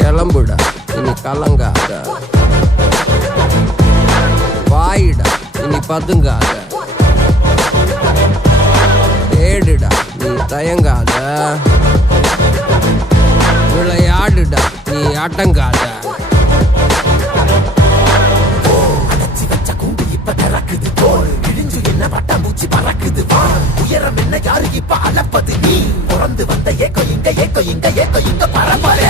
கிளம்புடா இனி கலங்காத, வாயிடா இனி பதுங்காத, தேடுடா நீ தயங்காத, விளையாடுடா நீ ஆட்டங்காத. உயரம் என்ன யாரு இப்ப அளப்பது? நீ பிறந்து வந்த ஏக்கோ இங்க ஏக்கோ இங்க ஏக்கோ இங்க பரம்பரை.